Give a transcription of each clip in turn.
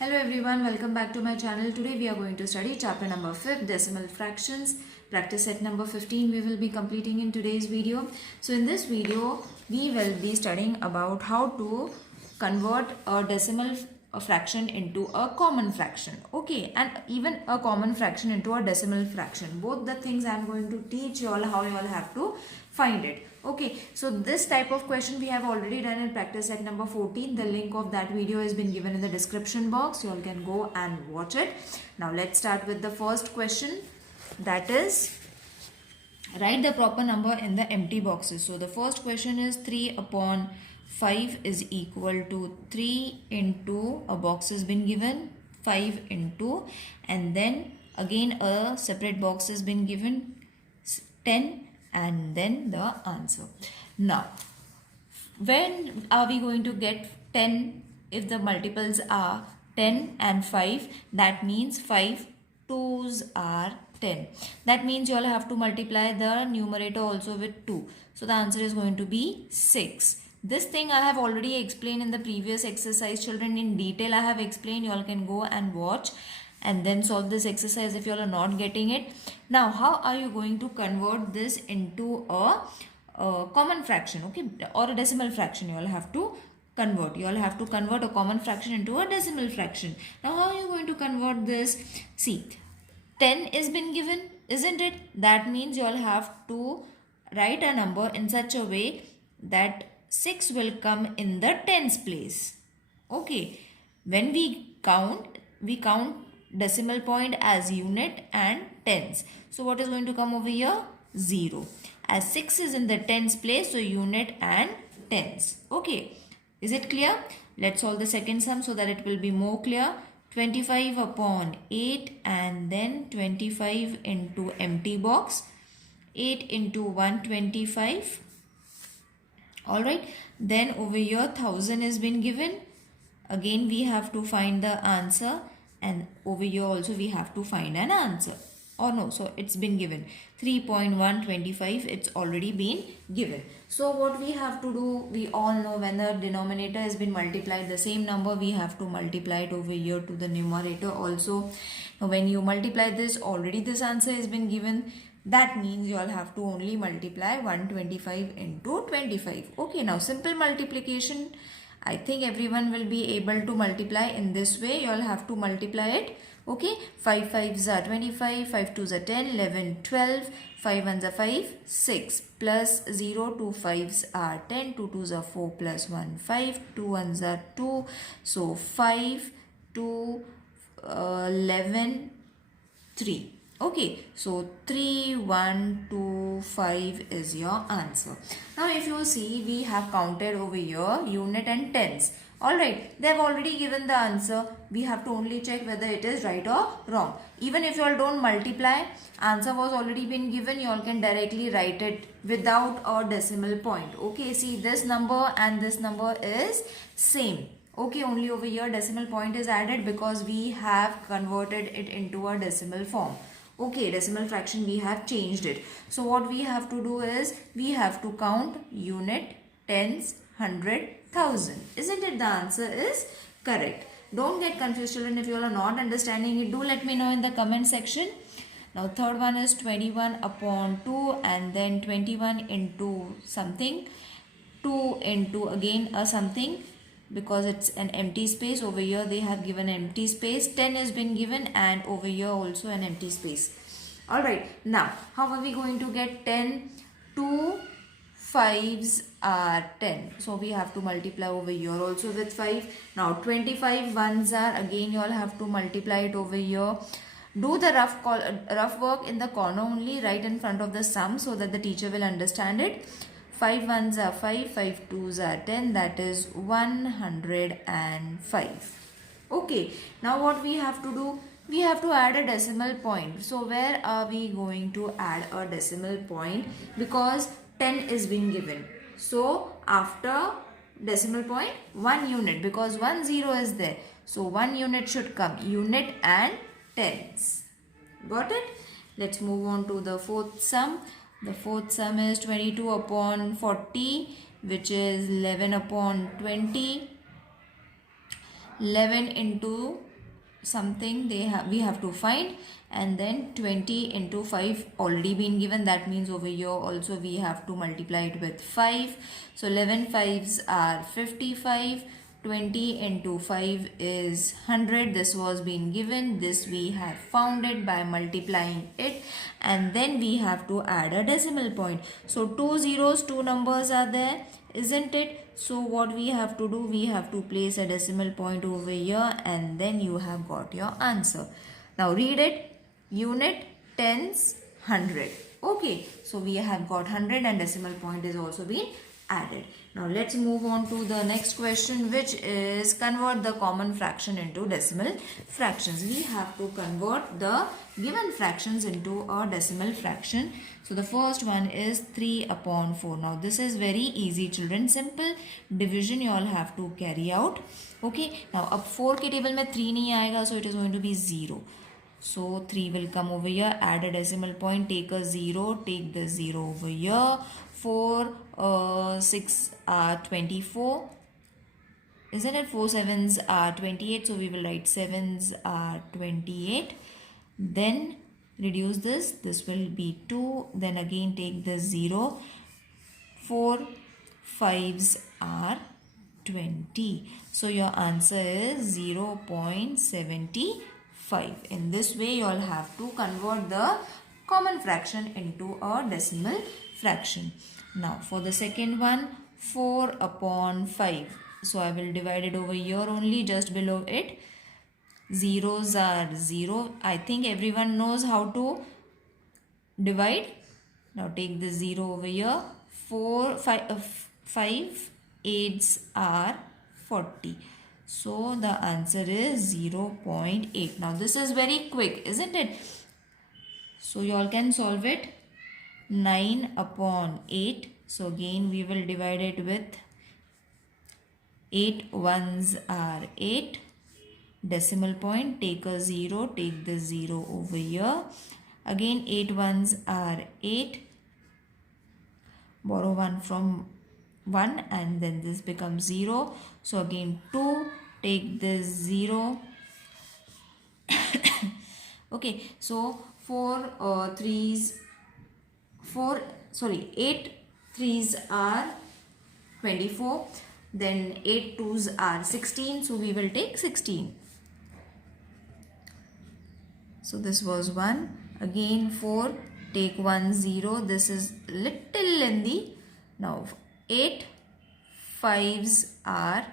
Hello everyone, welcome back to my channel. Today we are going to study chapter number 5, decimal fractions. Practice set number 15 we will be completing in today's video. So in this video we will be studying about how to convert a decimal fraction into a common fraction. Okay, and even a common fraction into a decimal fraction. Both the things I am going to teach you all how you all have to find it. Okay, so this type of question we have already done in practice set number 14. The link of that video has been given in the description box. You all can go and watch it. Now let's start with the first question, that is write the proper number in the empty boxes. So the first question is 3 upon 5 is equal to 3 into a box has been given, 5 into, and then again a separate box has been given, 10, and then the answer. Now when are we going to get 10? If the multiples are 10 and 5, that means 5 2s are 10. That means you all have to multiply the numerator also with 2. So the answer is going to be 6. This thing I have already explained in the previous exercise, children. In detail I have explained. You all can go and watch and then solve this exercise if you all are not getting it. Now how are you going to convert this into a common fraction, okay, or a decimal fraction? You all have to convert. You all have to convert a common fraction into a decimal fraction. Now how are you going to convert this? See, 10 is been given, isn't it? That means you all have to write a number in such a way that 6 will come in the tens place. Okay, when we count decimal point as unit and tens. So what is going to come over here? 0. As 6 is in the tens place, so unit and tens. Okay, is it clear? Let's solve the second sum so that it will be more clear. 25 upon 8 and then 25 into empty box, 8 into 125. Alright, then over here 1000 has been given. Again we have to find the answer, and over here also we have to find an answer. Or no, so it's been given 3.125, it's already been given. So what we have to do, we all know when the denominator has been multiplied, the same number we have to multiply it over here to the numerator also. Now when you multiply this, already this answer has been given. That means you all have to only multiply 125 into 25. Okay, now simple multiplication. I think everyone will be able to multiply in this way. You all have to multiply it. Okay, 5 5s are 25, 5 2s are 10, 11, 12, 5 1s are 5, 6 plus 0, 2 5s are 10, 2 2s are 4 plus 1, 5, 2 1s are 2. So 5, 2, 11, 3. Okay, so 3, 1, 2, 5 is your answer. Now if you see, we have counted over here unit and tens. Alright, they have already given the answer. We have to only check whether it is right or wrong. Even if you all don't multiply, answer was already been given, you all can directly write it without a decimal point. Okay, see, this number and this number is same. Okay, only over here decimal point is added because we have converted it into a decimal form. Okay, decimal fraction we have changed it. So what we have to do is, we have to count unit, tens, 100, 1000. Isn't it? The answer is correct. Don't get confused, children. If you all are not understanding it, do let me know in the comment section. Now third one is 21 upon 2 and then 21 into something, 2 into again a something, because it's an empty space. Over here they have given an empty space, 10 has been given, and over here also an empty space. Alright, now how are we going to get 10? 2 5s are 10, so we have to multiply over here also with 5. Now 25 ones are, again you all have to multiply it over here. Do the rough work in the corner only, right in front of the sum, so that the teacher will understand it. 5 ones are 5, 5 2s are 10, that is 105. Okay, now what we have to do? We have to add a decimal point. So where are we going to add a decimal point? Because 10 is being given. So after decimal point, 1 unit, because 1 0 is there. So 1 unit should come. Unit and tens. Got it? Let's move on to the fourth sum. The fourth sum is 22 upon 40, which is 11 upon 20. 11 into something we have to find, and then 20 into 5 already been given. That means over here also we have to multiply it with 5. So 11 5s are 55. 20 into 5 is 100. This was being given. This we have found it by multiplying it, and then we have to add a decimal point. So 2 zeros, 2 numbers are there, isn't it? So what we have to do, we have to place a decimal point over here, and then you have got your answer. Now read it. Unit, tens, 100. Okay, so we have got 100 and decimal point is also been added. Now let's move on to the next question, which is convert the common fraction into decimal fractions. We have to convert the given fractions into a decimal fraction. So the first one is 3 upon 4. Now this is very easy children. Simple division you all have to carry out. Okay, now अब 4 के table में 3 नहीं आएगा, so it is going to be 0. So 3 will come over here, add a decimal point, take a 0, take the 0 over here. 4, 6 are 24. Isn't it? 4 7s are 28. So we will write 7s are 28. Then reduce this. This will be 2. Then again take the 0. 4 5s are 20. So your answer is 0.75. In this way you all have to convert the common fraction into a decimal fraction. Now for the second one, 4 upon 5. So I will divide it over here only, just below it. Zeros are 0. I think everyone knows how to divide. Now take the 0 over here. 5 8s are 40. So the answer is 0.8. Now this is very quick, isn't it? So you all can solve it. 9 upon 8. So again we will divide it with 8 ones are 8. Decimal point, take a 0, take the 0 over here. Again 8 ones are 8. Borrow 1 from 1 and then this becomes 0. So again 2, take this 0. Okay, so 8 3s are 24. Then 8 2s are 16. So we will take 16. So this was 1. Again 4, take 1 0. This is little lengthy. Now 8 5s are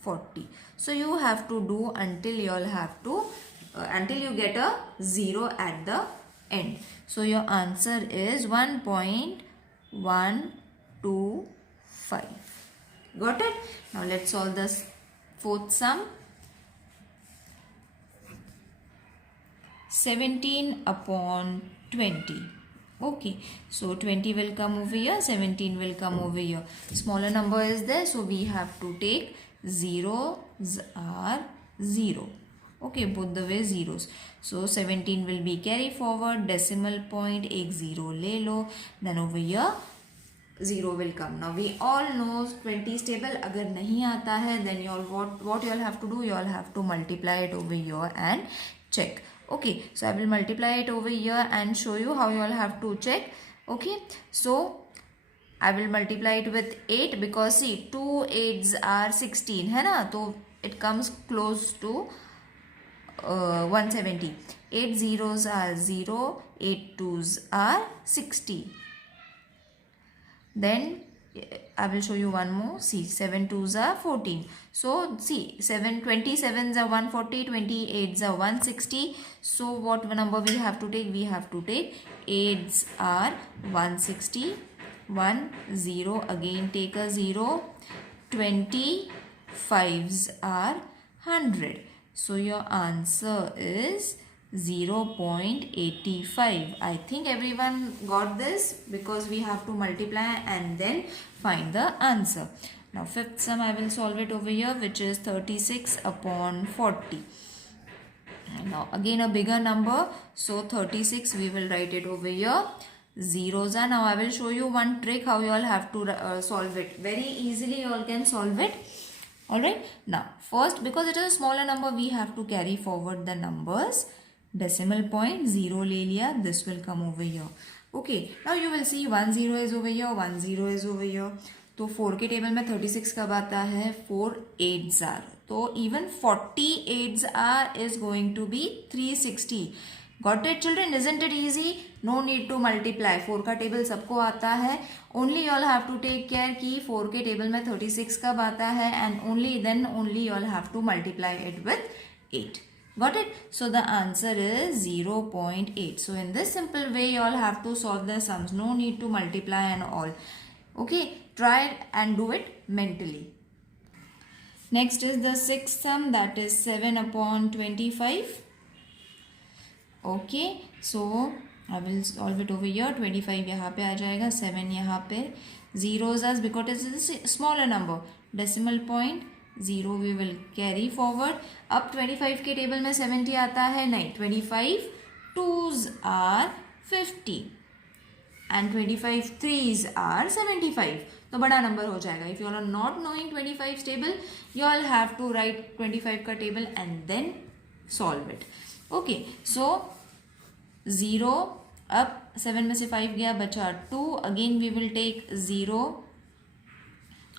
40. So you have to do until you all have to until you get a 0 at the end. So your answer is 1.125. Got it? Now let's solve this fourth sum. 17 upon 20. Okay, so 20 will come over here, 17 will come over here. Smaller number is there, so we have to take zeros are 0. Okay, both the way zeros. So 17 will be carry forward, decimal point, ek 0 le lo. Then over here 0 will come. Now we all know 20 table. Agar nahi aata hai, then you all what you all have to do, you all have to multiply it over here and check. Okay, so I will multiply it over here and show you how you all have to check. Okay, so I will multiply it with 8 because see 2 8s are 16 hai na, so it comes close to 170. 8 zeros are 0, 8 2s are 60. Then I will show you one more. See, 7 2s are 14. So see, 27s are 140, 28s are 160. So what number we have to take? We have to take 8s are 160. 1 0, again take a 0. 25s are 100. So your answer is 0.85. I think everyone got this because we have to multiply and then find the answer. Now fifth sum I will solve it over here, which is 36 upon 40. And now again a bigger number, so 36 we will write it over here. Zeros are, now I will show you one trick how you all have to solve it. Very easily you all can solve it. Alright, now first, because it is a smaller number, we have to carry forward the numbers. Decimal point 0 ले लिया, this will come over here. Okay, now you will see 1 0 is over here, 1 0 is over here. तो 4 के table में 36 कब आता है? 4 8s are. तो even 48s are is going to be 360. Got it children? Isn't it easy? No need to multiply. 4 का table सबको आता है. Only you all have to take care कि 4 के टेबल में 36 कब आता है, and only then only you all have to multiply it with 8. Got it? So the answer is 0.8. So in this simple way you all have to solve the sums. No need to multiply and all. Okay, try and do it mentally. Next is the sixth sum, that is 7 upon 25. Okay, so I will solve it over here. 25 यहाँ पे आ जाएगा, 7 यहाँ पे. Zeros as because it is a smaller number. Decimal point 0 we will carry forward. अब 25 के table में 70 आता है? नहीं, 25 2s are 50 and 25 3s are 75. तो बड़ा नंबर हो जाएगा. If you all are not knowing 25 table, you all have to write 25 का table and then solve it. Okay, so 0, अब 7 में से 5 गया, बचा 2. Again we will take 0.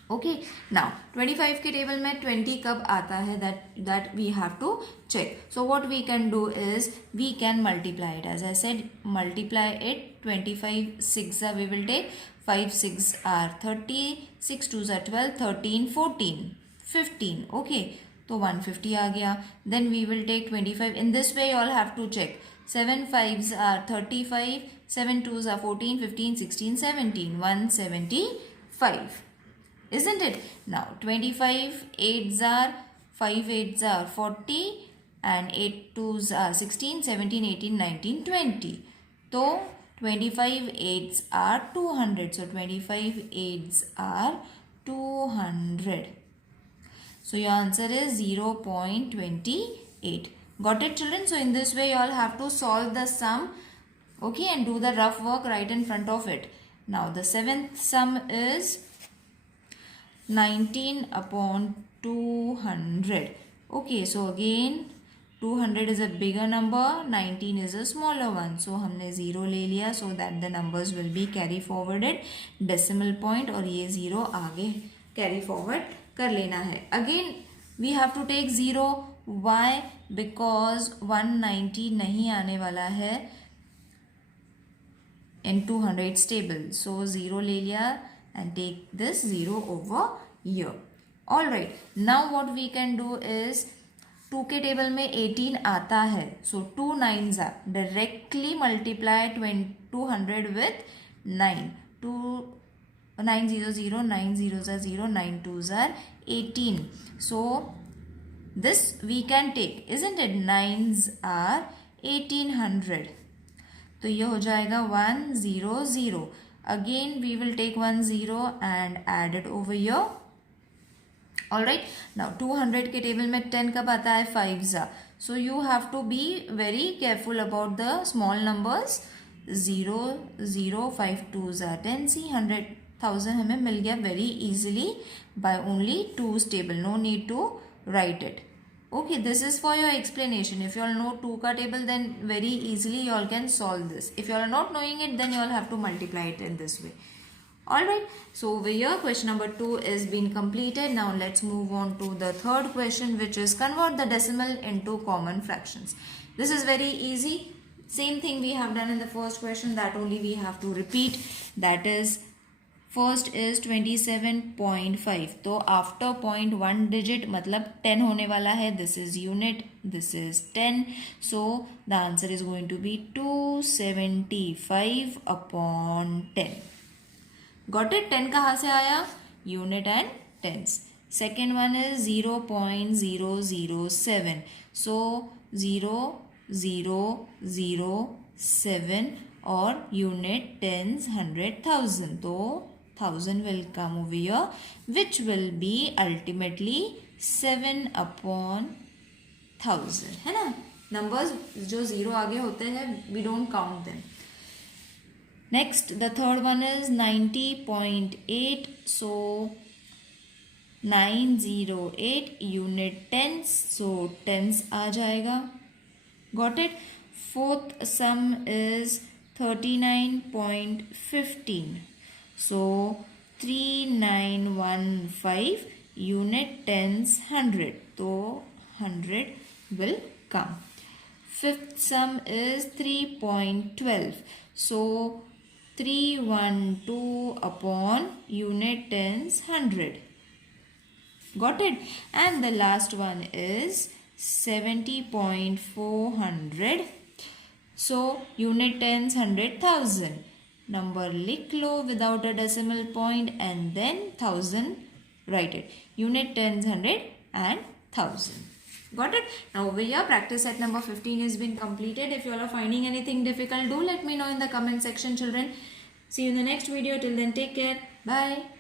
Okay, now 25 के टेबल में 20 कब आता है? That we have to check. So what we can do is we can multiply it. As I said, multiply it. 25 6 we will take. 5 6 are 30, 6 2 are 12, 13 14 15. Okay, तो 150 आ गया. Then we will take 25. In this way you all have to check. 7 5s are 35, 7 2s are 14, 15 16 17, 175. Isn't it? Now 25 8s are 5 8s are 40 and 8 2s are 16 17 18 19 20. So 25 8s are 200. So 25 8s are 200. So your answer is 0.28. Got it children? So in this way you all have to solve the sum. Okay, and do the rough work right in front of it. Now the seventh sum is 19 upon 200. Okay, so again 200 is a bigger number, 19 is a smaller one. So हमने 0 ले लिया so that the numbers will be carry forwarded. Decimal point और ये 0 आगे carry forward कर लेना है. Again we have to take 0. Why? Because 190 नहीं आने वाला है in 200 table. So 0 ले लिया and take this 0 over here. Alright, now what we can do is 2 के टेबल में 18 आता है. So 2 9s are. Directly multiply 200 with 9. 9 0 0, 9 zeros are 0, 9 2s are 18. So this we can take, isn't it? 9s are 1800. तो ये हो जाएगा 1 0 0. Again we will take 1 0 and add it over here. Alright, now 200 के table में 10 कब आता है? 5s are. So you have to be very careful about the small numbers. 0 0 5 2s are 10. See 100,000 हमें मिल गया very easily by only 2's table. No need to write it. Okay, this is for your explanation. If you all know 2 ka table, then very easily you all can solve this. If you all are not knowing it, then you all have to multiply it in this way. Alright, so over here question number 2 is been completed. Now let's move on to the third question, which is convert the decimal into common fractions. This is very easy. Same thing we have done in the first question, that only we have to repeat. That is, first is 27.5. तो after 0.1 digit मतलब 10 होने वाला है. This is unit, this is 10. So the answer is going to be 275 upon 10. Got it? 10 कहाँ से आया? Unit and tens. Second one is 0.007. So 0.007 or unit tens 100,000. तो 1000 will come over here, which will be ultimately 7 upon 1000. है ना? Numbers जो 0 आगे होते हैं, we don't count them. Next, the third one is 90.8. So 908 unit tens, so tens aa jayega. Got it? Fourth sum is 39.15, so 3915 unit tens 100, so 100 will come. Fifth sum is 3.12, so 312 upon unit tens 100. Got it? And the last one is 70.400, so unit tens 100,000. Number likh lo without a decimal point and then 1000 write it. Unit tens 100 and 1000. Got it? Now over here practice set number 15 has been completed. If you all are finding anything difficult, do let me know in the comment section, children. See you in the next video. Till then, take care. Bye.